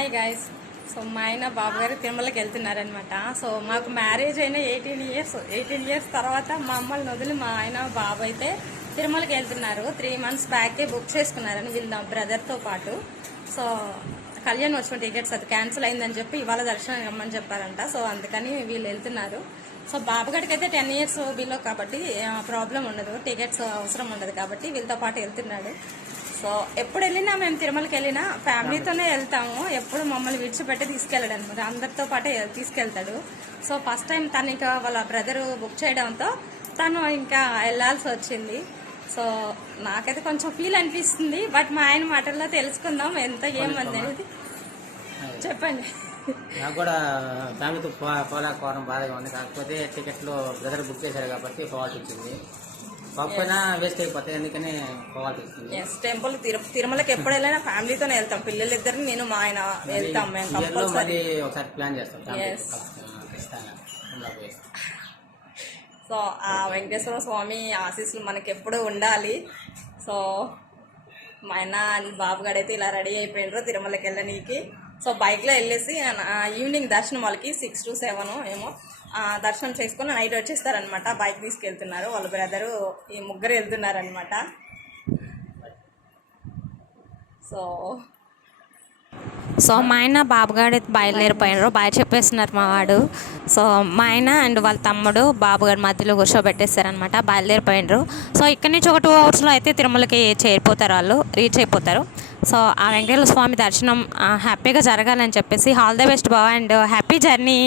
Hi guys. So మా ఆయన బాబు గారు తిరుమలకి వెళ్తున్నారనమాట. సో మాకు మ్యారేజ్ అయిన 18 ఇయర్స్ తర్వాత మా అమ్మల్ని వదిలి మా ఆయన బాబు అయితే తిరుమలకి వెళ్తున్నారు. 3 months బ్యాకే బుక్ చేసుకున్నారని వీళ్ళ బ్రదర్తో పాటు. సో కళ్యాణ్ వచ్చిన టికెట్స్ అది క్యాన్సిల్ అయిందని చెప్పి ఇవాళ దర్శనం రమ్మని చెప్పారంట. సో అందుకని వీళ్ళు వెళ్తున్నారు. సో బాబుగాడికి అయితే 10 years బిలో కాబట్టి ప్రాబ్లం ఉండదు, టికెట్స్ అవసరం ఉండదు కాబట్టి వీళ్ళతో పాటు వెళ్తున్నాడు. సో ఎప్పుడు వెళ్ళినా మేము తిరుమలకి వెళ్ళినా ఫ్యామిలీతోనే వెళ్తాము. ఎప్పుడు మమ్మల్ని విడిచిపెట్టి తీసుకెళ్ళాడు అనమాట, అందరితో పాటే తీసుకెళ్తాడు. సో ఫస్ట్ టైం తను ఇంకా వాళ్ళ బ్రదరు బుక్ చేయడంతో తను ఇంకా వెళ్ళాల్సి వచ్చింది. సో నాకైతే కొంచెం ఫీల్ అనిపిస్తుంది. బట్ మా ఆయన మాటల్లో తెలుసుకుందాం ఎంత ఏమంది అనేది. చెప్పండి. నాకు కూడా ఫ్యామిలీతో పోలేకపోవడం బాధగా ఉంది. కాకపోతే టికెట్లు బ్రదర్ బుక్ చేశారు కాబట్టి పోవాల్సి వచ్చింది. పోకపోయినా వేస్ట్ అయిపోతాయి, అందుకనే పోవాల్సి వచ్చింది. టెంపుల్ తిరుమలకి ఎప్పుడు వెళ్ళినా ఫ్యామిలీతోనే వెళ్తాం. పిల్లలిద్దరిని నేను మా ఆయన వెళ్తాం. మేము కంపల్సరీ ఒకసారి ప్లాన్ చేస్తాం. సో ఆ వెంకటేశ్వర స్వామి ఆశీస్సులు మనకి ఎప్పుడు ఉండాలి. సో మా ఆయన బాబుగాడైతే ఇలా రెడీ అయిపోయినారు తిరుమలకి వెళ్ళనీకి. సో బైక్లో వెళ్ళేసి ఈవినింగ్ దర్శనం వాళ్ళకి 6 to 7 ఏమో దర్శనం చేసుకుని నైట్ వచ్చేస్తారనమాట. బైక్ తీసుకెళ్తున్నారు వాళ్ళ బ్రదరు, ఈ ముగ్గురు వెళ్తున్నారనమాట. సో మా ఆయన బాబుగాడు బయలుదేరిపోయినారు, బాగా చెప్పేస్తున్నారు మా వాడు. సో మా ఆయన అండ్ వాళ్ళ తమ్ముడు బాబుగాడు మధ్యలో కూర్చోబెట్టేస్తారనమాట, బయలుదేరిపోయినారు. సో ఇక్కడి నుంచి ఒక 2 hours అయితే తిరుమలకి చేరిపోతారు, వాళ్ళు రీచ్ అయిపోతారు. సో ఆ వెంకటేశ్వర స్వామి దర్శనం హ్యాపీగా జరగాలని చెప్పేసి ఆల్ ద బెస్ట్ బావ అండ్ హ్యాపీ జర్నీ.